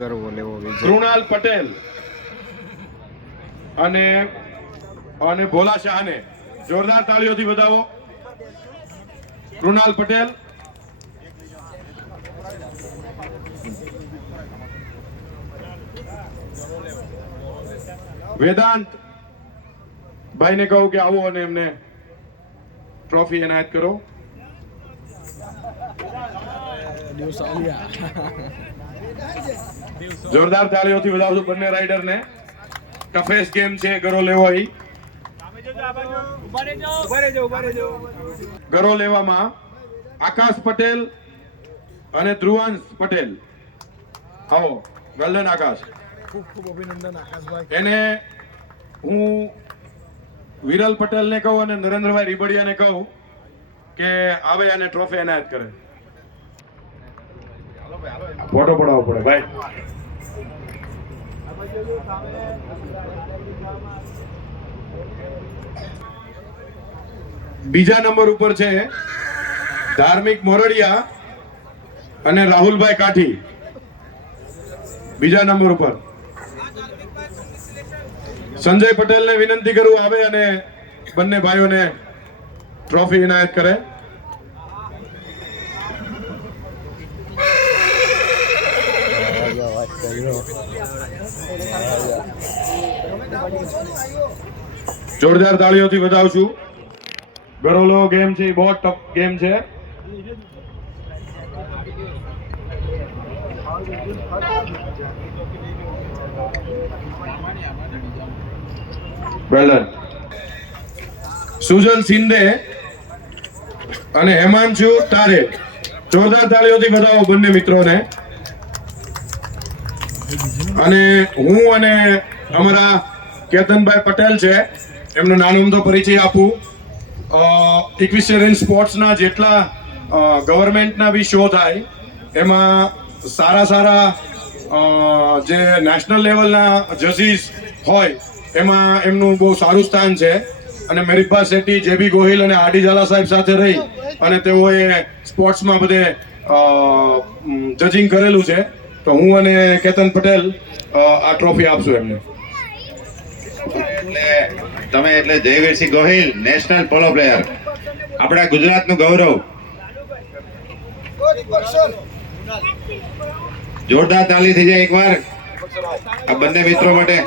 કૃણાલ પટેલ અને ભોલા શાહને જોરદાર તાળીઓથી વધાવો. કૃણાલ પટેલ, વેદાંત ભાઈને કહું કે આવો અને એમને ટ્રોફી એનાયત કરો. જોરદાર તાળીઓથી વધાવશું બંને રાઇડરને. ટફેસ્ટ ગેમ છે ગરો લેવાઈ. ગરો લેવામાં આકાશ પટેલ અને ધ્રુવાંશ પટેલ. આવો ગલ્ડન આકાશ. ખૂબ ખૂબ અભિનંદન આકાશભાઈ. એને હું વિરલ પટેલને કહું અને નરેન્દ્રભાઈ રીબડિયાને કહું કે આવે અને ટ્રોફી એનાયત કરે. ફોટો પડાવવો પડે ભાઈ. બીજા નંબર ઉપર છે ધાર્મિક મોરડિયા અને રાહુલભાઈ કાઠી. બીજા નંબર ઉપર સંજય પટેલને વિનંતી કરું આવે અને બંને ભાઈઓને ટ્રોફી એનાયત કરે. જોરદાર તાળીઓથી વધાવશું. ગરોલો ગેમ છે, બહુ ટફ ગેમ છે. વેલન સુજન શિંદે અને હેમાંશુ તારે. જોરદાર તાળીઓથી વધાવો બંને મિત્રોને. અને હું અને અમારા કેતનભાઈ પટેલ છે, એમનો નાનો અમથો પરિચય આપું. ઇક્વિસ્ટેરિયન સ્પોર્ટ્સના જેટલા ગવર્મેન્ટના બી શો થાય એમાં સારા જે નેશનલ લેવલના જજીસ હોય એમાં એમનું બહુ સારું સ્થાન છે. અને મેરીબા શેટ્ટી, જેબી ગોહિલ અને આરડી ઝાલા સાહેબ સાથે રહી અને તેઓએ સ્પોર્ટ્સમાં બધે જજિંગ કરેલું છે. તો હું અને કેતન પટેલ આ ટ્રોફી આપશું એમને. એટલે જયવીરસિંહ ગોહિલ, નેશનલ પોલો પ્લેયર, આપણા ગુજરાતનું ગૌરવ. જોરદાર તાળી થઈ જાય એકવાર આ બંને મિત્રો માટે.